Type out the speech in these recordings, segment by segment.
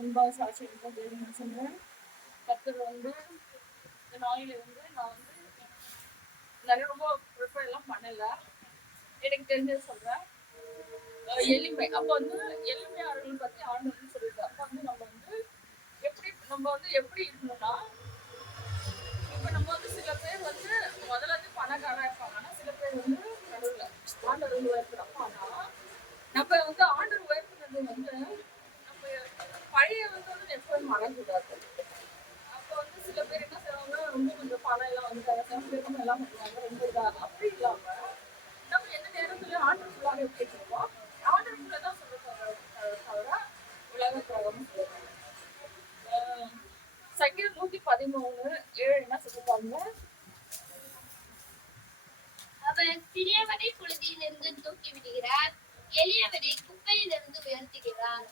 ரொம்ப சாட்சி தேவன் சொல்றேன். கர்த்தர் வந்து இந்த நாளில வந்து நான் வந்து நிறைய ரொம்ப ப்ரிஃபர் எல்லாம் பண்ணல. எனக்கு தெரிஞ்சது சொல்றேன். எளிமை. அப்ப வந்து எளிமையாளர்கள் பத்தி ஆண்டவர் சொல்லிட்டு அப்ப வந்து நம்ம வந்து எப்படி இருக்கணும்னா, இப்ப நம்ம வந்து சில பேர் வந்து முதல்ல வந்து பணக்காரா இருப்பாங்க. ஆனா சில பேர் வந்து நடுவுல ஆண்டவர் உயர்த்துறப்ப ஆனா நம்ம வந்து ஆண்டவர் உயர்த்துறது வந்து நம்ம பழைய வந்து எப்பவும் மறந்துடாது. அப்போ வந்து சில பேர் என்ன செய்வாங்க, ரொம்ப கொஞ்சம் பணம் எல்லாம் வந்து எல்லாம் பண்ணுவாங்க. ரொம்ப அப்படி இல்லாம நம்ம எந்த நேரத்துல ஆண்டவர் ஃபுல்லாக எப்படி இருக்கோம், ஆண்டவர் ஃபுல்லாக தான் சொல்ல தவிர உலக பிரகாரம் சொல்லுவாங்க. சங்கீதம் 113:7 என்ன சொல்லுவாங்க, அவர் சிறியவனை புழுதியிலிருந்து தூக்கி விடுகிறார், எளியவனை குப்பையிலிருந்து உயர்த்துகிறார்.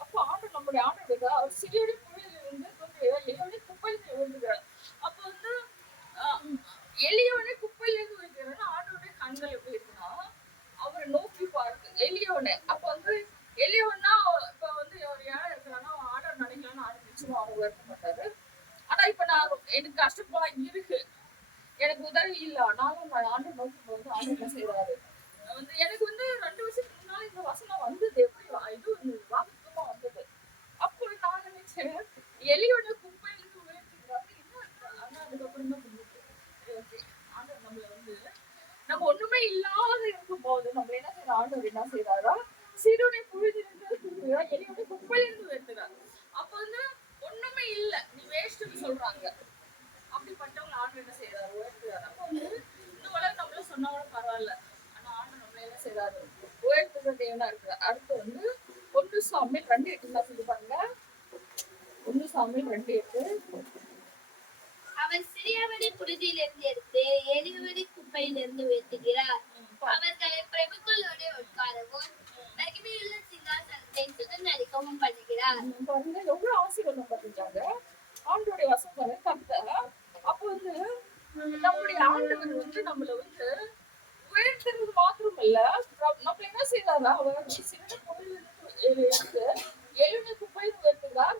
அப்போ ஆண்டவர் நம்முடைய ஆண்டவர் அவர் சிறியவனை புழுதியிலிருந்து தூக்குகிறார், எளியவனை குப்பையிலிருந்து உயர்த்துகிறார். அப்போ வந்து எளியவனை குப்பையிலிருந்து உயர்த்துகிறார். ஆண்டவருடைய கண்கள் எப்படி இருக்குன்னா, அவரை நோக்கி பார்க்கு எளியவனை. அப்ப வந்து எளியவன்னா இப்ப வந்து ஒரு ஏழை இருக்கிறான்னா ஆண்டவர் நினைக்கலாம்னு ஆரம்பிச்சும் அவங்க உயர்த்த மாட்டாரு. ஆனா இப்ப நான் எனக்கு கஷ்டப்பா இருக்கு, எனக்கு உதவி இல்லை, ஆனாலும் நான் ஆண்டவர் நோக்கி போது ஆண்டவர் என்ன செய்யறாரு வந்து எனக்கு வந்து 2 வருஷத்துக்கு முன்னால இந்த வசனம் வந்தது. எப்படி இது வாக்குத்தமா வந்தது. அப்போ நான் நினைச்சேன் எலியோட குப்பையிலிருந்து உயர்த்துக்கிறாரு என்ன. ஆனா அதுக்கப்புறம் தான் ஓகே, ஆண்டவர் நம்மள வந்து நம்ம ஒண்ணுமே இல்லாத இருக்கும் போது நம்ம என்ன செய்யற, ஆண்டவர் என்ன செய்யறாரா, சிறுனை புழுதிலிருந்து தூக்குறார், எலியோட குப்பையிலிருந்து உயர்த்துறார். அப்ப வந்து ஒண்ணுமே இல்லை, நீ வேஸ்ட்னு சொல்றாங்க. அப்படிப்பட்டவங்க ஆண்டவர் என்ன செய்யறாரு, உயர்த்துறாரு. அப்ப வந்து இந்த உலகம் நம்மள சொன்னா கூட பரவாயில்ல, ஆனா ஆண்டவர் நம்மள என்ன செய்யறாரு, உயர்த்துற தேவனா இருக்கிறார். அடுத்து வந்து 1 சாமுவேல் 2:8 சொல்லி பாருங்க. 1 சாமுவேல் 2:8. அவர் சிறியவனை புழுதியிலிருந்து எடுத்து எளியவனை குப்பையிலிருந்து உயர்த்துகிறார். அவர்களை பிரபுக்களோடு உட்காரவும் மகிமையுள்ள சிங்காசனத்தை சுதந்தரிக்கவும் பண்ணுகிறார். பாருங்க எவ்வளவு ஆசீர்வாதம் பண்ணிட்டாங்க ஆண்டோடைய வசனம் கர்த்தர். அப்ப வந்து நம்முடைய ஆண்டவர் வந்து நம்மள வந்து உயர்த்துறது மாத்திரம் இல்ல, நம்ம என்ன செய்யறாரா, அவர் சின்ன பொருள் எடுத்து எழுநூறு குப்பை உயர்த்துகிறார்.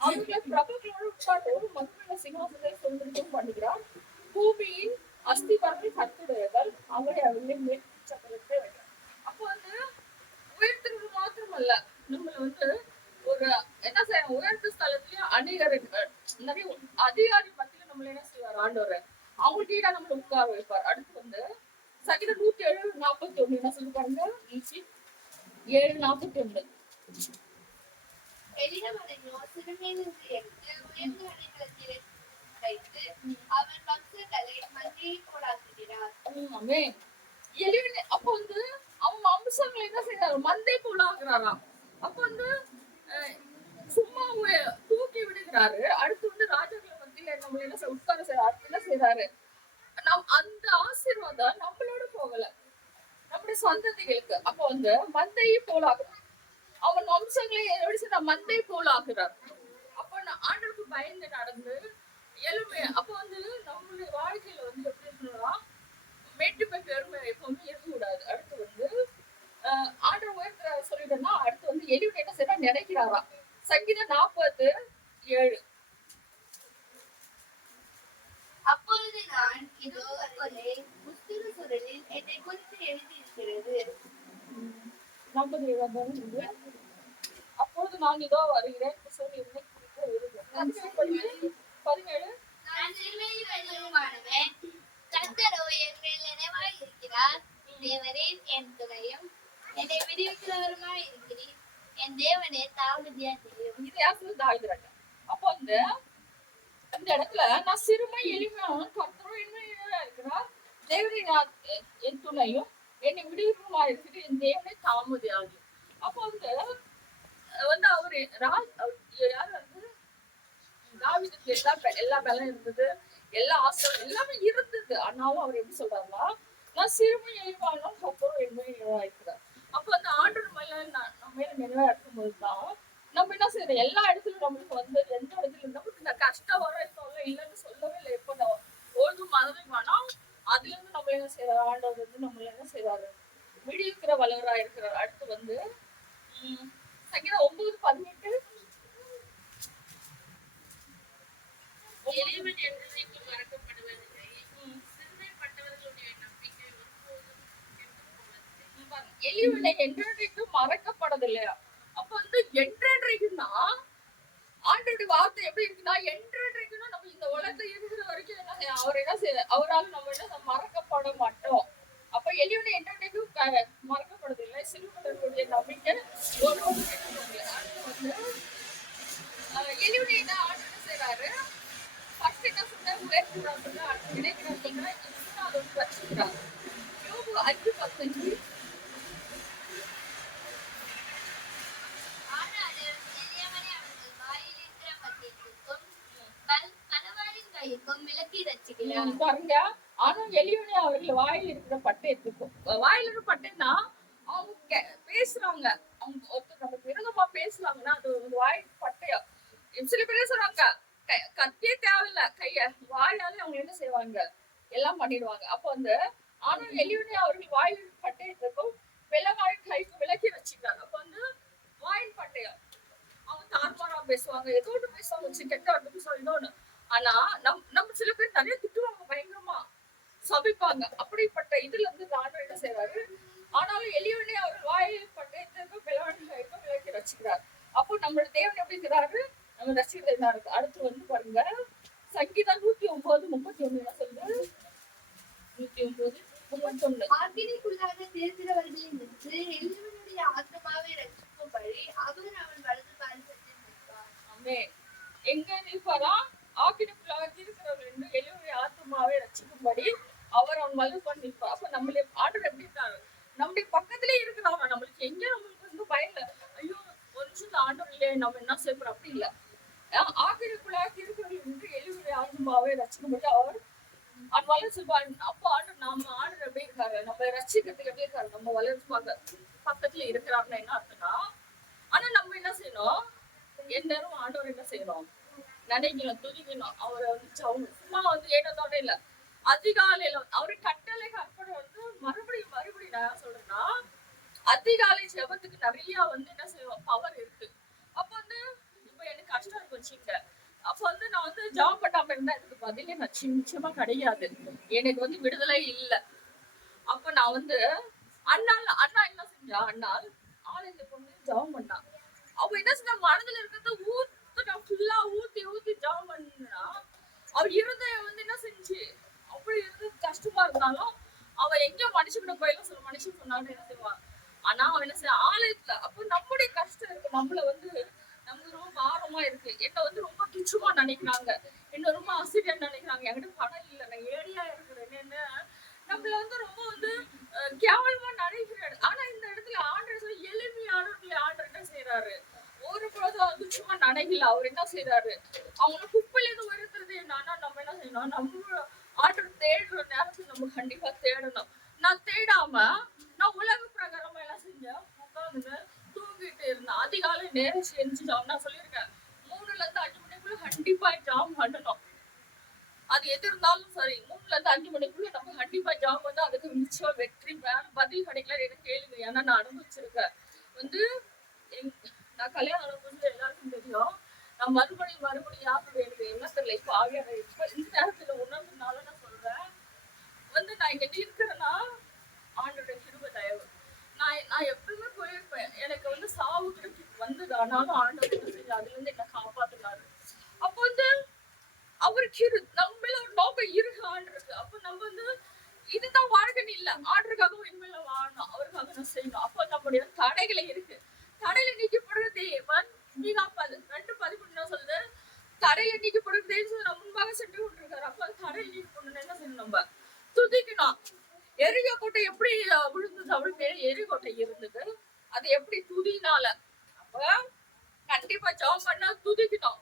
அவர்களை பிரபுக்களோடு உட்கார்ந்து மகிமையுள்ள சிங்காசனத்தை சுதந்தரிக்கவும் பண்ணுகிறார். பூமியின் அஸ்திபாரத்தை கர்த்தருடையதால் அவரை அவர்களை சக்கரத்தை வைக்கிறார். அப்ப வந்து உயர்த்துறது மாத்திரம் அல்ல, நம்மள வந்து ஒரு என்ன செய்ய உயர்த்த ஸ்தலத்திலயும் அநேகர் நிறைய அதிகாரி மத்தியில நம்மள என்ன செய்வார் ஆண்டவர், அவங்கள்ட்ட நம்மள உட்கார வைப்பார். அடுத்து வந்து சங்கீதம் 107:41 என்ன சொல்லி பாருங்க. 7:41. எளியவனையோ சிறுமையிலிருந்து எடுத்து உயர்ந்த அடைக்கலத்தில் வைத்து அவன் வம்சங்களை மண்ணியை போலாக்குகிறார். எளியவனை அப்ப வந்து அவங்க வம்சங்களை என்ன செய்யறாரு, மந்தை போலாக்குறாராம். அப்ப வந்து சும்மா தூக்கி விடுகிறாரு. அடுத்து வந்து ராஜாக்களை மத்தியில நம்மள என்ன உட்கார செய்யறாரு, என்ன செய்யறாரு, அந்த ஆசீர்வாதம் நம்மளோட போகல, நம்முடைய சந்ததிகளுக்கு. அப்ப வந்து மந்தையை போலாக்குறார். அவன் வம்சங்களை எப்படி செய்ய மந்தை போலாக்குறார். அப்ப ஆண்டவருக்கு பயந்து நடந்து எளிமை. அப்ப வந்து நம்மளுடைய வாழ்க்கையில வந்து எப்படி இருக்கணும்னா, மேட்டுமை பெருமை எப்பவுமே இருக்கக்கூடாது. அடுத்து வந்து ஆண்டவர் உயர்த்த சொல்லிட்டோம்னா அடுத்து வந்து எளிமை என்ன செய்யறா, நினைக்கிறாரா. சங்கீதம் 40:7. அப்பொழுது நான் இதோ ஒரு புஸ்தக சுருளில் என்னை குறித்து எழுதியிருக்கிறது. 40:7. அப்பொழுது நான் இதோ வருகிறேன், சொல்லி என்னை குறித்து எழுதுகிறேன். 17. நான் சிறுமையில் வடிவமானவன், கர்த்தரோ என் மேல் நினைவாய் இருக்கிறார். தேவரீர் என் துணையும் என்னை விடுவிக்கிறவருமாய் இருக்கிறீர். என் தேவனே தாவதியா தெரியும். இது யார் சொல்லி தாழ்கிறாங்க. அப்போ வந்து இந்த இடத்துல நான் சிறுமை எளிமையான கர்த்தரும் என்மையா இருக்கிறார். தேவனே என் துணையும் என்னை விடுவிக்கிறவருமா இருக்கிறது. என் தேவனே தாமதியாகும். அப்போ வந்து அவரு யார் வந்து தாவீதுக்கு எல்லா பலம் இருந்தது, எல்லா ஆசை எல்லாமே இருந்தது. ஆனாலும் அவர் எப்படி சொல்றாருன்னா, நான் சிறுமை எளிமையாலும் கர்த்தரும் என்மையா இருக்கிறார். அப்ப அந்த ஆண்டவர் மேல நம்ம மேல நினைவா இருக்கும் போதுதான் நம்ம என்ன செய்யறோம், எல்லா இடத்துலயும் நம்மளுக்கு வந்து எந்த இடத்துல நமக்கு இந்த கஷ்டம் வர சொல்ல இல்லைன்னு சொல்லவே இல்லை. எப்ப ஓய்வு மதம் வேணாம் அதுல இருந்து நம்ம என்ன செய்யறாரு, ஆண்டவர் வந்து நம்மள என்ன செய்யறாரு, விடுவிக்கிற வல்லவரா இருக்கிறார். அடுத்து வந்து சங்கீதம் 9:18. எளியவனை என்றென்றைக்கும் மறக்கப்படதில்லையா. அப்ப வந்து என்றென்றைக்கும்னா ஆண்டோடைய வார்த்தை எப்படி இருக்குன்னா, என்றென்றைக்கும்னா நம்ம இந்த உலகத்துல இருக்கிற வரைக்கும் என்ன அவர் என்ன செய்ய அவரால் நம்ம என்ன மறக்கப்பட மாட்டோம். அப்ப எளியவனை என்றென்றைக்கும் மறக்கப்படுதில்லை. சிறுவர்களுடைய நம்பிக்கை ஒரு வந்து எளியவனை என்ன ஆண்டு என்ன செய்யறாரு, ஃபர்ஸ்ட் என்ன சொன்ன உயர்த்துறாரு சொல்ல, அடுத்து நினைக்கிறார் சொல்ல, அதை வந்து வச்சுக்கிறார். யோபு 5:15 பாருங்க. ஆனா எளியவனே அவர்கள் வாயில் இருக்கிற பட்டயத்துக்கும், வாயில் இருக்கிற பட்டயம்னா அவங்க பேசுறாங்க, அவங்க ஒருத்தர் நம்ம விரோதமா பேசுறாங்கன்னா அது ஒரு வாய் பட்டயம். சில பேர் சொல்றாங்க கத்தியே தேவையில்ல, கைய வாயாலே அவங்க என்ன செய்வாங்க, எல்லாம் பண்ணிடுவாங்க. அப்ப வந்து ஆனா எளியவனே அவர்கள் வாயில் பட்டயத்துக்கும் வெள்ளவாயின் கைக்கு விலக்கி வச்சுக்கிறாங்க. அப்ப வந்து வாயின் பட்டயம் அவங்க தார்மாரா பேசுவாங்க, ஏதோ ஒன்று பேசுவாங்க, கெட்ட ஒன்று பேசுவாங்க, இன்னொன்னு. ஆனா நம்ம சில பேர் நிறைய திட்டுவாங்க, பயங்கரமா சபிப்பாங்க. அப்படிப்பட்ட இதுல இருந்து ஆண்டவர் என்ன செய்யறாரு, ஆனாலும் எளியவனே அவர் வாயில் பட்டயத்திற்கும் வெள்ளவாயின் விலக்கி வச்சுக்கிறார். அப்போ நம்மளோட தேவன் எப்படி இருக்கிறாரு, நம்ம ரசிகர்கள் என்ன இருக்கு. அடுத்து வந்து பாருங்க, சங்கீதம் 109:31 என்ன சொல்லுது, 109:31 ஆக்கினைக்குள்ளாக சேர்க்கிறவர்களின் நின்று எளியவனுடைய ஆத்மாவை ரட்சிக்கும்படி அவர் அவன் வலது பாதத்தில் நிற்பார். ஆமென். எங்க நிற்பாரா, ஆக்கினைக்குள்ளாக இருக்கிறவர்கள் என்று எளியவனுடைய ஆத்மாவை ரட்சிக்கும்படி அவர் அவன் வலது பாதத்தில் நிற்பார். அப்ப நம்மளே ஆண்டவர் எப்படி இருக்காரு, நம்முடைய பக்கத்திலே இருக்கிறாங்க. நம்மளுக்கு எங்க நம்மளுக்கு வந்து பயம் இல்ல, ஐயோ ஒரு நிமிஷம் ஆண்டவர் இல்லையே நம்ம என்ன செய்யறோம், அப்படி இல்ல. ஆக்கினைக்குள்ளாக இருக்கிறவர்கள் என்று எளியவனுடைய ஆத்மாவை ரட்சிக்கும்படி அவர் அவன் வளர்ச்சி. அப்ப ஆண்டவர் நம்ம ஆண்டவர் எப்படி இருக்காரு, நம்ம ரட்சிக்கிறதுக்கு எப்படி இருக்காரு, நம்ம வளர்ச்சி பக்கத்துல இருக்கிறாருன்னா என்ன அர்த்தம்னா, ஆனா நம்ம என்ன செய்யணும், எந்நேரம் ஆண்டவர் என்ன செய்யணும், நினைக்கணும், துதிக்கணும். அவரை வந்து சும்மா வந்து ஏனதோட இல்ல, அதிகாலையில அவரு கட்டளை கற்பனை வந்து மறுபடியும் நான் சொல்றேன்னா, அதிகாலை ஜெபத்துக்கு நிறைய வந்து என்ன செய்வோம், பவர் இருக்கு. அப்ப வந்து இப்ப எனக்கு கஷ்டம் இருக்கு வச்சுங்க, அப்ப வந்து நான் வந்து ஜாப் பண்ணாம இருந்தா இதுக்கு பதிலே நிச்சயமா கிடையாது, எனக்கு வந்து விடுதலை இல்ல. அப்ப நான் வந்து அண்ணா என்ன செஞ்சா, அண்ணா ஆளுங்க கொண்டு ஜாப் பண்ணா. அப்ப என்ன செஞ்சா, மனதுல இருக்கிறத ஃபுல்லா ஊத்தி ஜாப் பண்ணா, அவர் இருதயம் வந்து என்ன செஞ்சு, அப்படி இருந்து கஷ்டமா இருந்தாலும் அவ எங்க மனுஷக்கிட்ட போயிலும் சொல்ல, மனுஷன் சொன்னாலும் என்ன செய்வான். ஆனா அவன் என்ன செய்ய ஆலயத்துல, அப்ப நம்முடைய கஷ்டம் இருக்கு, நம்மள வந்து நமக்கு ரொம்ப பாரமா இருக்கு, என்ன வந்து ரொம்ப துச்சமா நினைக்கிறாங்க, என்ன ரொம்ப அசிரியா நினைக்கிறாங்க, என்கிட்ட பணம் இல்லை, நான் ஏழையா இருக்கிறேன்னு நம்மள வந்து ரொம்ப வந்து கேவலமா நினைக்கிறாரு. ஆனா இந்த இடத்துல ஆண்டர் எளிமையானவர்களை ஆண்டர் என்ன செய்யறாரு, ஒரு பொழுதும் துச்சமா நினைக்கல. அவர் என்ன செய்யறாரு, அவங்கள குப்பையில இருந்து உயர்த்துறது என்னன்னா, நம்ம என்ன செய்யணும், நம்ம ஆண்டர் தேடுற நேரத்துல நம்ம கண்டிப்பா தேடணும். நான் தேடாம நான் உலக பிரகாரமா என்ன செஞ்சேன், உட்காந்து தூங்கிட்டு இருந்தேன். அதிகாலை நேரம் செஞ்சுட்டோம், நான் சொல்லியிருக்கேன் 3ல இருந்து 5 மணிக்குள்ள கண்டிப்பா ஜாம் பண்ணணும். அது எது இருந்தாலும் சரி, 3ல இருந்து 5 மணிக்குள்ள நம்ம கண்டிப்பா ஜாம் வந்து அதுக்கு நிச்சயம் வெற்றி. பதில் கிடைக்கல எனக்கு கேளுங்க, ஏன்னா நான் அனுபவிச்சிருக்கேன். வந்து நான் கல்யாணம் ஆனது எல்லாருக்கும் தெரியும், நான் மறுபடியும் யாருடைய எனக்கு என்ன தெரியல, இப்ப ஆவியார் இப்ப இந்த நேரத்துல உணர்வுனால நான் சொல்றேன், வந்து நான் இங்க இருக்கிறேன்னா ஆண்டோட கிருபை தயவு. நான் எப்பவுமே போயிருப்பேன், எனக்கு வந்து சாவு வந்தது, ஆனாலும் ஆண்டவர் அதுல இருந்து என்ன காப்பாத்தினாரு. அப்ப வந்து அவருக்கு நம்மள ஒரு நோக்கம் இருக்கு ஆண்டருக்கு. அப்ப நம்ம வந்து இதுதான் வாழ்க்கைன்னு இல்ல, ஆண்டருக்காக உண்மையில வாழணும், அவருக்காக நான் செய்யணும். அப்ப நம்முடைய தடைகளை இருக்கு, தடையில நீக்கப்படுற தேவன். மீகா 2:13 சொல்லுது, தடையில நீக்கப்படுற தேவன் நம்ம முன்பாக சென்று கொண்டிருக்காரு. அப்ப தடையில நீக்கப்படணும் என்ன செய்யணும், நம்ம துதிக்கணும். எரிகோ கோட்டை எப்படி விழுந்தது, அவளுக்கு எரிகோ கோட்டை இருந்தது, அது எப்படி துதினால. அப்ப கண்டிப்பா ஜாப் பண்ணா துதிக்கணும்.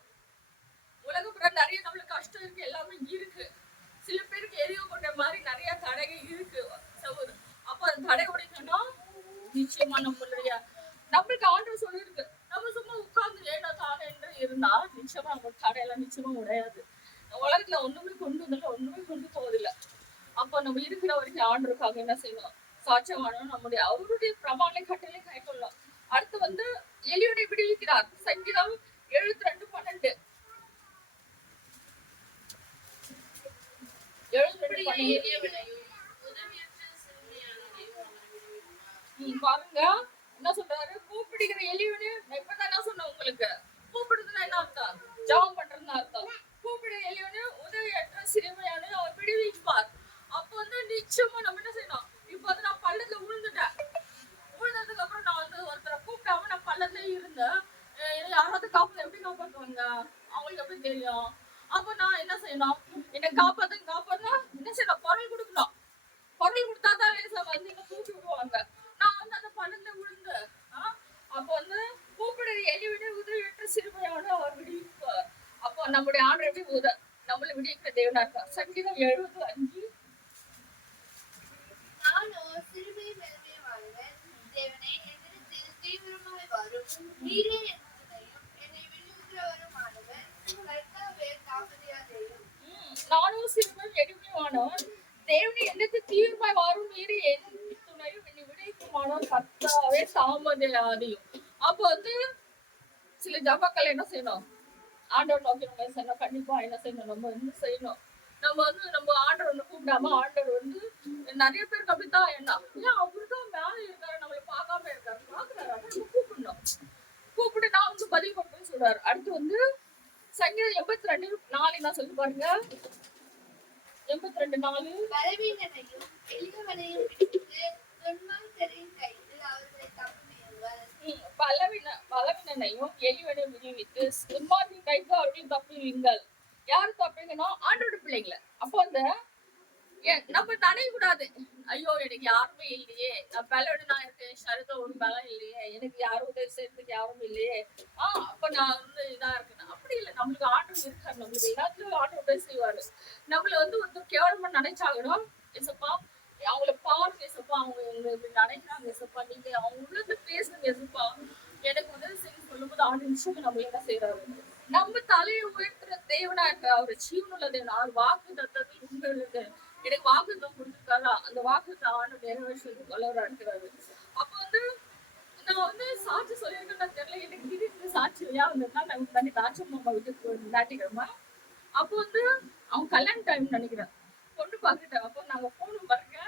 உலகப்புற நிறைய நம்மளுக்கு கஷ்டம் இருக்கு, எல்லாமே இருக்கு. சில பேருக்கு எரிகோ கோட்டை மாதிரி நிறைய தடைகள் இருக்கு சவுறு. அப்ப அந்த தடை உடைக்கணும், நிச்சயமா நம்மளுக்கு ஆண்டவர் சொல்லிருக்கு, நம்ம சும்மா உட்கார்ந்து ஏனோ தானே என்று இருந்தா நிச்சயமா நம்ம தடையெல்லாம் நிச்சயமா உடையாது. உலகத்துல ஒண்ணுமே கொண்டு போவதில்லை. அப்ப நம்ம இருக்கிற வரைக்கும் ஆண்டருக்காக என்ன செய்யணும், சாட்சியமானோம், நம்முடைய அவருடைய பிரமாண கட்டளை கைக்கொள்ளலாம். அடுத்து வந்து எலியோட விடுவிக்கிறார். சங்கீதம் 72:12 எளியவனையும் உதவியற்ற சிறுமியானவனையும் அவர் விடுவிப்பார். பாருங்க என்ன சொல்றாரு, கூப்பிடுகிற எளியவனே. நான் இப்பதான் என்ன சொன்னேன் உங்களுக்கு, கூப்பிடுறதுன்னா என்ன அர்த்தம், ஜெபம் பண்றதுன்னு அர்த்தம். கூப்பிடுகிற எளியவனே உதவியற்ற சிறுமையான அவர் விடுவிப்பார். அப்போ வந்து நிச்சயமா நம்ம என்ன செய்யணும், இப்போ வந்து நான் பள்ளத்துல விழுந்துட்டேன், விழுந்ததுக்கு அப்புறம் நான் வந்து ஒருத்தரை கூப்பிடாம நான் பள்ளத்துல இருந்தேன், யாராவது காப்பாத்து எப்படி காப்பாத்துவாங்க, அவங்களுக்கு எப்படி தெரியும். அப்ப நான் என்ன செய்யணும், என்னை காப்பாத்துனா என்ன செய்யணும், குரல் கொடுக்கணும். குரல் கொடுத்தாதான் வந்து என்ன தூக்கி விடுவாங்க. நான் வந்து அந்த பள்ளத்துல விழுந்து அப்போ வந்து கூப்பிடுற எளிவிட உதவியற்ற சிறுமையோட அவர் விடுவிப்பார். அப்போ நம்முடைய ஆண்டு எப்படி நம்மள விடுவிக்கிற தேவனா இருக்கார். சங்கீதம் 75. நானோ சிறுமை மெல்மையானவன், தேவனே என்னிடத்தில் தீவிரமாய் வரும், நீரே என் துணையும் என்னை விடுவிக்கிறவருமானவர், கர்த்தாவே தாமதியாதேயும். நானும் சிறுமை எளிமையானவன், தேவனே என்னிடத்தில் தீவிரமாய் வரும், நீரே என் துணையும் என்னை விடுவிக்குமானவர், கர்த்தாவே தாமதியாதேயும். அப்போ வந்து சில ஜபக்கள் என்ன செய்யணும், ஆண்டவர் நோக்கி நம்ம செய்யணும். கண்டிப்பா என்ன செய்யணும், நம்ம வந்து செய்யணும். நம்ம வந்து நம்ம ஆண்டவர் வந்து கூப்பிடாம, ஆண்டவர் வந்து நிறைய பேருக்கு அப்படித்தான் என்ன, ஏன் அவருதான் மேல இருக்காரு, நம்மளை பார்க்காம இருக்காரு, பாக்குறாரு, நம்ம கூப்பிடணும். கூப்பிட்டு நான் வந்து பதில் கொடுப்பேன்னு சொல்றாரு. அடுத்து வந்து சங்கீதம் 82:4 என்ன சொல்லி பாருங்க. 82:4. பலவீனனையும் எளியவனையும் விடுவித்து துன்மார்க்கரின் கையில் அவர்களை தப்புவியுங்கள். பலவீனனையும் எளியவனையும் விடுவித்து துன்மார்க்கரின் கைக்கு அவர்கள் தப்புவீங்கள். யாரு தப்புவீங்கன்னா ஆண்டோட பிள்ளைங்களை. அப்போ அந்த நம்ம நினைக்கூடாது, ஐயோ எனக்கு யாருமே இல்லையே, நான் பலவீனா இருக்கேன், சரீரத்தை ஒரு பலம் இல்லையே, எனக்கு யாரும் உதவி செய்யறதுக்கு யாரும் இல்லையே, அப்ப நான் வந்து இதா இருக்கேன். அப்படி இல்லை, நம்மளுக்கு ஆண்டவர் இருக்காரு, நம்மளுக்கு எல்லாத்துலயும் ஆண்டவர் உதவி செய்வாரு. நம்மள வந்து ஒருத்தர் கேவலமா நினைச்சாகணும், ஏசப்பா அவங்கள பாருங்க ஏசப்பா, அவங்க இப்படி நினைக்கிறாங்க ஏசப்பா, நீங்க அவங்க உள்ளது பேசுங்க ஏசப்பா, எனக்கு உதவி செய்ய சொல்லும் போது ஆண்டு நிமிஷம் நம்ம என்ன செய்யறாரு, நம்ம தலையை உயர்த்துற தேவனா இருக்க அவர் ஜீவனுள்ள தேவன். அவர் வாக்கு தத்தத்தில் உண்மையுள்ளது, எனக்கு வாக்குத்தம் கொடுத்துருக்காரா, அந்த வாக்குத்த ஆண்டு நிறைவேற்றது வல்லவரா இருக்கிறாரு. அப்ப வந்து நான் வந்து சாட்சி சொல்லியிருக்கேன்னு தெரியல, எனக்கு திடீர்னு சாட்சி இல்லையா வந்ததுனா நான் தண்ணி ராஜம்மா வீட்டுக்கு ஞாயிற்றுக்கிழமை. அப்போ வந்து அவங்க கல்யாண டைம் நினைக்கிறேன், பொண்ணு பாத்துட்டேன். அப்போ நாங்க போகணும் பாருங்க,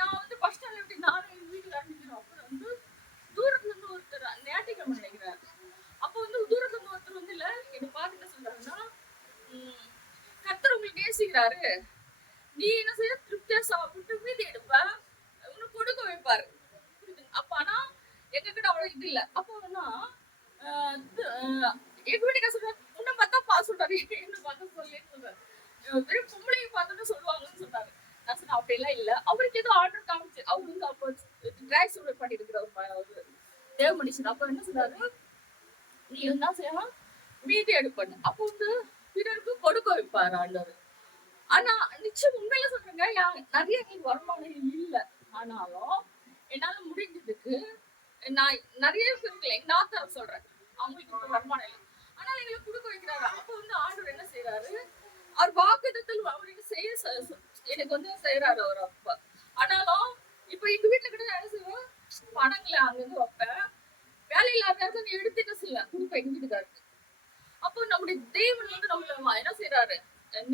நான் வந்து பஸ் ஸ்டாண்ட்ல எப்படி நானும் எங்க வீட்டுல நினைக்கிறோம். அப்புறம் வந்து தூரத்துல இருந்து ஒருத்தர் ஞாயிற்றுக்கிழமை நினைக்கிறேன். அப்போ வந்து தூரத்துல இருந்து ஒருத்தர் வந்து இல்ல என்னை பார்த்து என்ன சொல்றாருன்னா, கர்த்தர் உங்களுக்கு நேசிக்கிறாரு, நீ என்ன செய்ய திருப்தியா சாப்பிட்டு மீதி எடுப்ப, உனக்கு கொடுக்க வைப்பாரு. அப்ப ஆனா எங்க கிட்ட அவ்வளவு இது இல்ல. அப்போ எங்க வீட்டுக்கு சொல்றாரு, உன்னை பார்த்தா பா சொல்றாரு, என்ன பார்த்து சொல்லின்னு சொல்றாரு, வெறும் பொம்பளையை பார்த்துட்டு சொல்லுவாங்கன்னு சொன்னாரு. நான் சொன்னேன் அப்படிலாம் இல்ல, அவருக்கு ஏதோ ஆர்டர் காமிச்சு, அவரு வந்து அப்போ டிரை சூடர் பண்ணி இருக்கிற தேவ மனுஷன். அப்ப என்ன சொன்னாரு, நீ என்ன செய்யலாம் மீதி எடுப்பண்ணு, அப்போ வந்து பிறருக்கு கொடுக்க வைப்பாரு ஆண்டவர். ஆனா நிச்சயம் உண்மையில சொல்றேங்க, நிறைய எங்களுக்கு வருமானம் இல்ல, ஆனாலும் என்னால முடிஞ்சதுக்கு நான் நிறைய பேருக்கு எங்க நாத்தார் சொல்றேன், அவங்களுக்கு வருமானம் இல்லை, ஆனாலும் எங்களுக்கு கொடுக்க வைக்கிறாரு. அப்ப வந்து ஆண்டவர் என்ன செய்யறாரு, அவர் வாக்குத்தத்தத்தில் அவருக்கு செய்ய எனக்கு வந்து செய்யறாரு அவர். அப்ப ஆனாலும் இப்ப எங்க வீட்டுல கிட்ட என்ன செய்வோம், பணங்களை அங்கிருந்து வைப்பேன், வேலை இல்லாத நேரத்துல எடுத்து என்ன செய்வேன் கொடுப்பேன் எங்க வீட்டுக்காருக்கு. அப்போ நம்முடைய தேவன் வந்து நம்மள என்ன செய்யறாரு,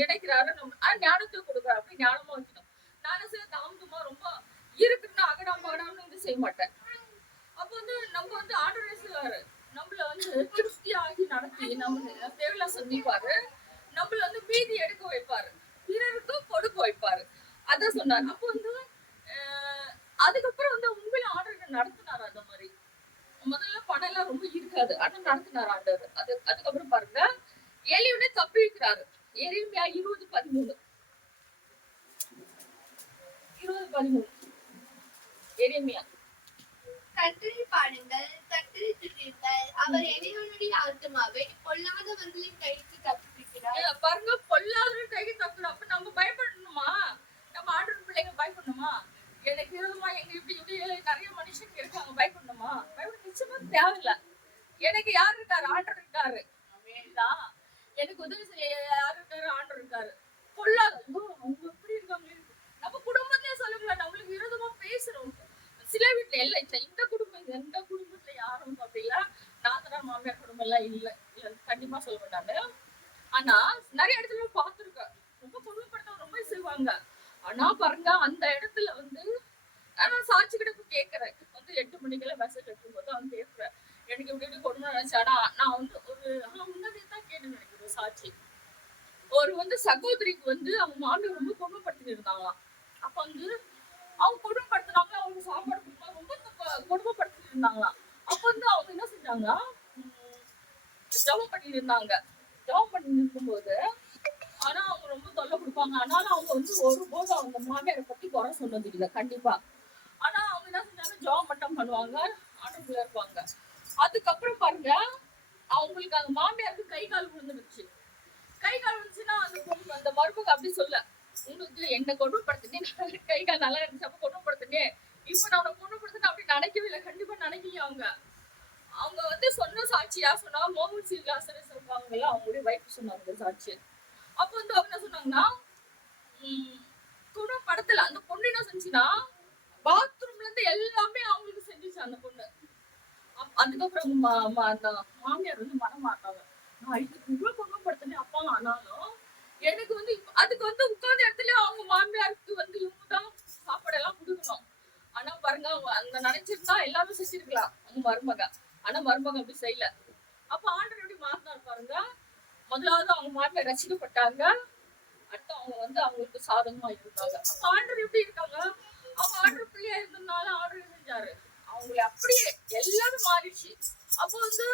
நினைக்கிறாரு, நம்ம ஞானத்தை கொடுக்குறாரு. அப்படி ஞானமா வச்சுக்கணும். நானும் சில தாமதமா ரொம்ப இருக்குன்னு அகடாம பகடாமனு வந்து செய்ய மாட்டேன். அப்போ வந்து நம்ம வந்து ஆர்டர் செய்வாரு, நம்மள வந்து திருப்தி ஆகி நடத்தி நம்ம தேவையில்ல சந்திப்பாரு, நம்மள வந்து மீதி எடுக்க வைப்பாரு, பிறருக்கு கொடுக்க வைப்பாரு. அதான் சொன்னாரு. அப்போ வந்து அதுக்கப்புறம் வந்து உண்மையில ஆர்டர் நடத்தினாரு. அந்த மாதிரி முதல்ல பணம் எல்லாம் ரொம்ப இருக்காது, ஆனா நடத்தினார் ஆண்டவர். அதுக்கப்புறம் பாருங்க, எலியுடனே தப்பி வைக்கிறாரு. எரேமியா 20:13. 20:13 எரேமியா. கர்த்தரை பாடுங்கள், கர்த்தரை துதியுங்கள், அவர் எளியவனுடைய ஆத்துமாவை பொல்லாதவர்களின் கைக்கு தப்புவிக்கிறார். பாருங்க, பொல்லாதவர்களின் கைக்கு தப்புறார். அப்ப நம்ம பயப்படணுமா, நம்ம ஆண்டவர் பிள்ளைங்க பயப்படணுமா, எனக்கு விரோதமா எங்க இப்படி நிறைய மனுஷங்க இருக்காங்க, பயப்படணுமா, பயப்பட நிச்சயமா தேவையில்ல. எனக்கு யாரு இருக்காரு, ஆண்டவர் இருக்காரு. எனக்கு உதவி செய்ய யாரு இருக்காரு, ஆண்டவர் இருக்காரு. பொல்லாத அவங்க எப்படி இருக்காங்க, நம்ம குடும்பத்திலே சொல்லுங்களா, நம்மளுக்கு விரோதமா பேசுறோம். சில வீட்டுல இல்ல, இந்த குடும்பம் எந்த குடும்பத்துல யாரும் அப்படின்னா நாத்தனார் மாமியார் குடும்பம் எல்லாம் இல்ல, கண்டிப்பா சொல்ல மாட்டாங்க. ஆனா நிறைய இடத்துல பார்த்துருக்கேன், ரொம்ப கொடுமைப்படுத்த ரொம்ப செய்வாங்க. ஆனா பாருங்க, அந்த இடத்துல வந்து ஆனா சாட்சி கிட்ட போய் கேட்கறேன் வந்து 8 மணிக்கெல்லாம் மெசேஜ் எடுக்கும்போது அவன் கேட்கிறேன் எனக்கு இப்படி இப்படி கொடுமை நினைச்சாடா நான் வந்து ஒரு முன்னாடி தான் கேட்டு நினைக்கிறேன் சாட்சி ஒரு வந்து சகோதரிக்கு வந்து அவங்க மாமியார் ரொம்ப கொடுமைப்படுத்திட்டு இருந்தாங்களாம் அப்ப வந்து அவங்க கொடுமைப்படுத்துனாங்க அவங்க சாப்பாடு கொடுத்தா ரொம்ப கொடுமைப்படுத்திட்டு இருந்தாங்களாம் அப்ப வந்து அவங்க என்ன செஞ்சாங்க ஜபம் பண்ணிட்டு இருந்தாங்க ஜபம் பண்ணி இருக்கும்போது ஆனா அவங்க ரொம்ப தொல்லை கொடுப்பாங்க ஆனாலும் அவங்க வந்து ஒருபோதும் அவங்க மாமியாரை பத்தி குறை சொன்னது இல்லை கண்டிப்பா ஆனா அவங்க என்ன செஞ்சாங்க ஜபம் மட்டும் பண்ணுவாங்க ஆண்டுக்குள்ள இருப்பாங்க அதுக்கப்புறம் பாருங்க அவங்களுக்கு அந்த மாமியாருக்கு கை கால் விழுந்துருச்சு கை கால் விழுந்துச்சுன்னா அந்த மருமக அப்படி சொல்ல உங்களுக்கு என்ன கொடுமைப்படுத்தினே கை கால் நல்லா இருந்துச்சு அப்ப கொடுமைப்படுத்தினே இப்ப நான் உனக்கு கொடுமைப்படுத்தினேன் அப்படி நினைக்கவே இல்லை கண்டிப்பா நினைக்கல அவங்க அவங்க வந்து சொன்ன சாட்சியா சொன்னா மோகன் சீர்லாசனை சொல்றாங்கல்ல அவங்களுடைய வைஃப் சொன்னாங்க சாட்சி அப்ப வந்து அவங்க என்ன சொன்னாங்கன்னா குணப்படுத்தல அந்த பொண்ணு என்ன செஞ்சுன்னா பாத்ரூம்ல இருந்து எல்லாமே அவங்களுக்கு செஞ்சுச்சு அந்த பொண்ணு அதுக்கப்புறம் அந்த மாமியார் வந்து மனம் மாட்டாங்க நான் இதுக்கு இவ்வளவு குணப்படுத்தினேன் அப்பா ஆனாலும் எனக்கு வந்து அதுக்கு வந்து உட்கார்ந்த இடத்துல அவங்க மாமியாருக்கு வந்து இவங்க தான் சாப்பாடு எல்லாம் கொடுக்கணும் ஆனா பாருங்க அவங்க அந்த நினைச்சிருந்தா எல்லாமே செஞ்சிருக்கலாம் அவங்க மருமக ஆனா மருமக அப்படி செய்யல அப்ப ஆண்டர் எப்படி மாத்தினாரு பாருங்க முதலாவது அவங்க மாமியார் ரசிக்கப்பட்டாங்க அடுத்து அவங்க வந்து அவங்களுக்கு சாதகமா இருந்தாங்க அப்ப ஆண்டர் எப்படி இருக்காங்க அவங்க ஆண்டர் பிள்ளையா இருந்ததுனால ஆண்டர் செஞ்சாரு அவங்களை அப்படியே எல்லாமே மாறிடுச்சு அப்போ வந்து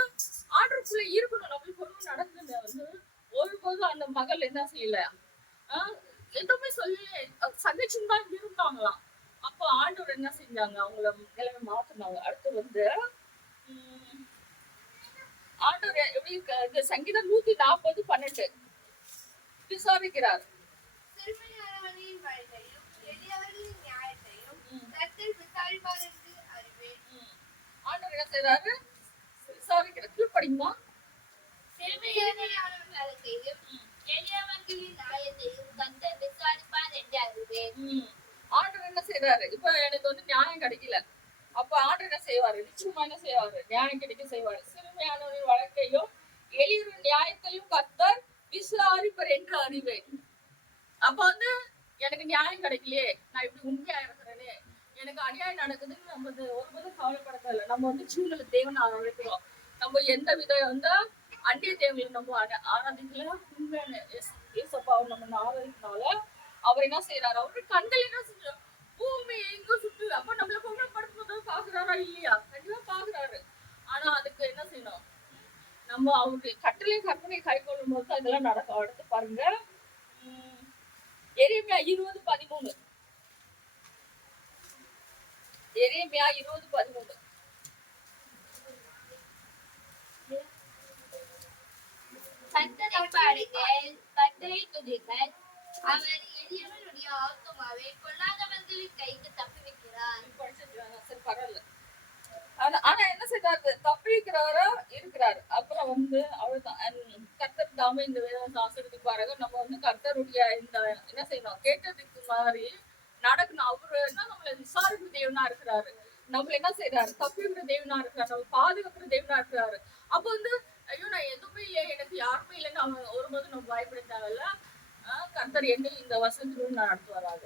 ஆண்டருக்குள்ள இருக்கணும் நம்மளுக்கு ஒன்றும் நடந்தது வந்து ஒருபோதும் அந்த மகள் என்ன செய்யல எதுவுமே சொல்லல சகிச்சுன்னு தான் இருந்தாங்களாம் அப்போ ஆண்டவர் என்ன செஞ்சாங்க அவங்கள நிலைமை மாத்தினாங்க அடுத்து வந்து ஆண்டவர் எப்படி சங்கீதம் 140:12 விசாரிக்கிறார் சிறுமையானவனின் வழியையும் எளியவர்களின் நியாயத்தையும் கர்த்தர் விசாரிப்பார் என்று அறிவேன். ஆண்டவர் என்ன செய்றாரு விசாரிக்கிறார் கீழ்ப்படியுமா சிறுமையானவனின் வழியையும் எளியவர்களின் நியாயத்தையும் கர்த்தர் விசாரிப்பார் என்று அறிவேன். ஆண்டவர் என்ன செய்றாரு இப்ப எனக்கு வந்து நியாயம் கிடைக்கல அப்ப ஆண்டவர் என்ன செய்வாரு நிச்சயமா என்ன செய்வாரு நியாயம் கிடைக்க செய்வாரு சிறுமையானவரின் வழக்கையும் எளியவரின் நியாயத்தையும் கர்த்தர் விசாரிப்பார் என்று அறிவேன் அப்ப வந்து எனக்கு நியாயம் கிடைக்கலையே நான் இப்படி உண்மையா இருக்கிறேனே எனக்கு அநியாயம் நடக்குதுன்னு நம்ம ஒருபோதும் கவலைப்படல நம்ம வந்து சூழ்நிலை தேவன் ஆராதிக்கிறோம் நம்ம எந்த வித வந்து அந்நிய தேவையை நம்ம ஆராதிக்கல உண்மையான ஏசப்பாவை நம்ம ஆராதிக்கனால அவர் என்ன செய்யறாரு அவரு கண்கள் என்ன செஞ்சாரு பூமி எங்க சுட்டு அப்ப நம்மள பொருட்படுத்துறத பாக்குறாரா இல்லையா கண்டிப்பா பாக்குறாரு ஆனா அதுக்கு என்ன செய்யணும் நம்ம அவருடைய கட்டளை கற்பனை கை கொள்ளும் போது அதெல்லாம் நடக்கும் அடுத்து பாருங்க எரேமியா 20:13 எரேமியா 20:13 கர்த்தரை பாடுங்கள் கர்த்தரை துதிங்கள் அவர் எளியவனுடைய ஆத்துமாவை பொல்லாதவர்களின் கைக்கு தப்பி வைக்கிறார். சரி பரவாயில்ல ஆனா என்ன செய்யறாரு தப்பி இருக்கிறவரா இருக்கிறாரு அப்புறம் வந்து அவர்தான் கர்த்தர் தாம இந்த வேதம் ஆசிரியத்துக்கு பாருங்க நம்ம வந்து கர்த்தருடைய இந்த என்ன செய்யணும் கேட்டதுக்கு மாதிரி நடக்கணும் அவரு என்ன நம்மள விசாரிப்பு தேவனா இருக்கிறாரு நம்மள என்ன செய்யறாரு தப்பிக்கிற தேவனா இருக்கிறாரு நம்ம பாதுகாக்கிற தேவனா இருக்கிறாரு அப்ப வந்து ஐயோ நான் எதுவுமே இல்லை எனக்கு யாருமே இல்லைன்னு அவன் ஒருபோதும் நம்ம பயப்பட தேவையில்ல கர்த்தர் என்ன இந்த வசனத்துல நடத்துவாராக